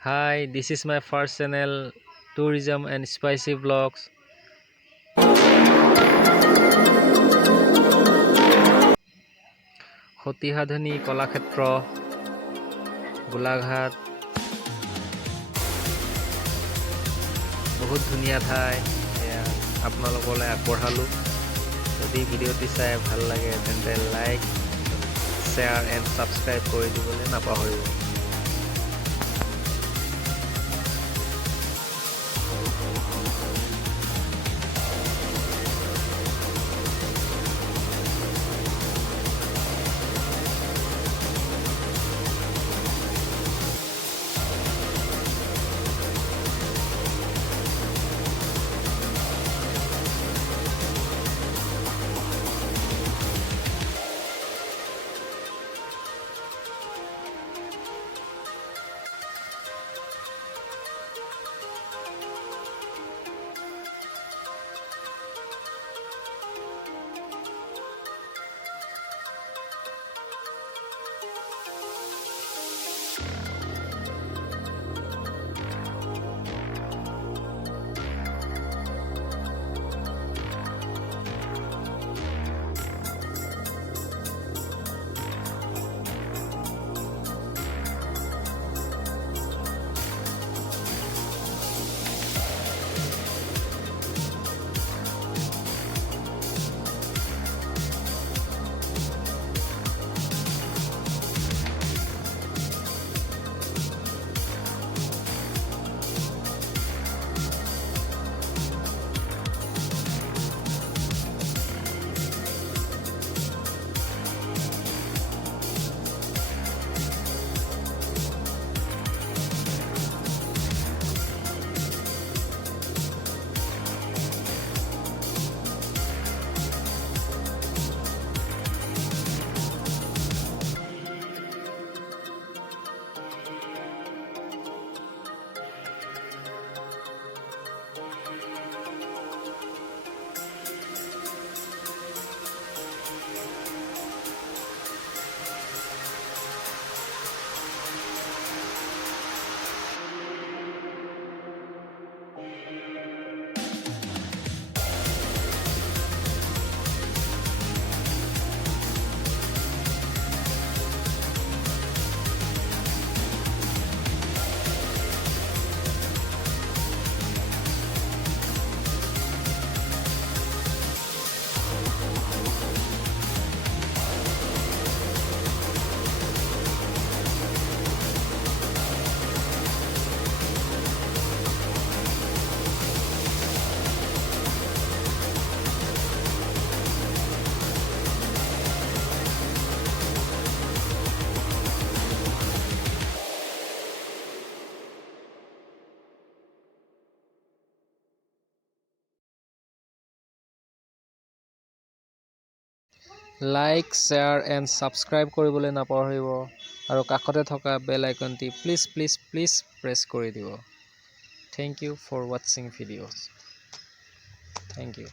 Hi, this is my first channel, Tourism and Spicy Vlogs. সতীসাধনী কলাক্ষেত্ৰ, গোলাঘাট, বহুত ধুনীয়া ঠাই। এয়া আপোনালোকলৈ আগবঢ়ালোঁ। যদি ভিডিঅ'টি চাই ভাল লাগে তেন্তে লাইক, শ্বেয়াৰ এণ্ড ছাবস্ক্ৰাইব কৰি দিবলৈ নাপাহৰিব। লাইক, শ্বেয়াৰ এণ্ড ছাবস্ক্ৰাইব কৰিবলৈ নাপাহৰিব আৰু কাষতে থকা বেল আইকনটি প্লিজ প্ৰেছ কৰি দিব। থেংক ইউ ফৰ ৱাটছিং ভিডিঅ'ছ। Thank you.